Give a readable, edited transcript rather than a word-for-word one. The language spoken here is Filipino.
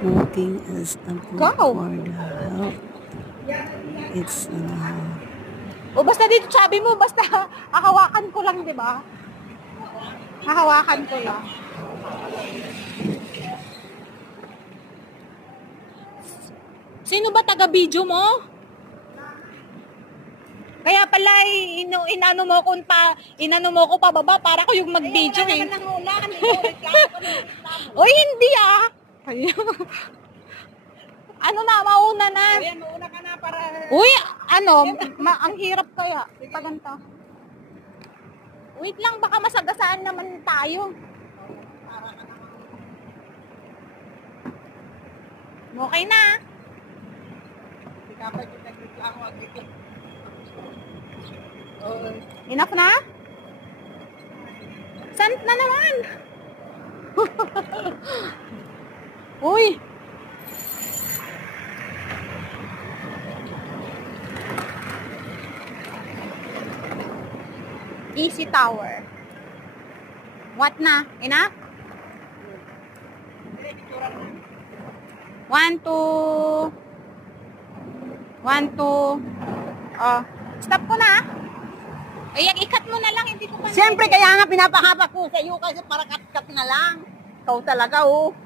Smoking is good for the health. It's O basta dito sabi mo, basta hahawakan ko lang, di ba? Hahawakan ko lang. Sino ba taga-video mo? Kaya pala inano mo ko pababa para ko yung mag-video eh. Oy, hindi ah. Ano na, mauna na. Ayan, mauna ka na para... Uy, ano, ang hirap kaya. Paganta. Wait lang, baka masagasaan naman tayo. Okay na. Enough na? Sant na naman. Uy. Easy Tower. What na? Enough? 1, 2. 1, 2. Oh, stop ko na. Ay, ikat mo na lang, hindi ko pa. Siyempre, kaya nga pinapahaba ko sa iyo kasi para cut-cut na lang. Ikaw talaga, oh.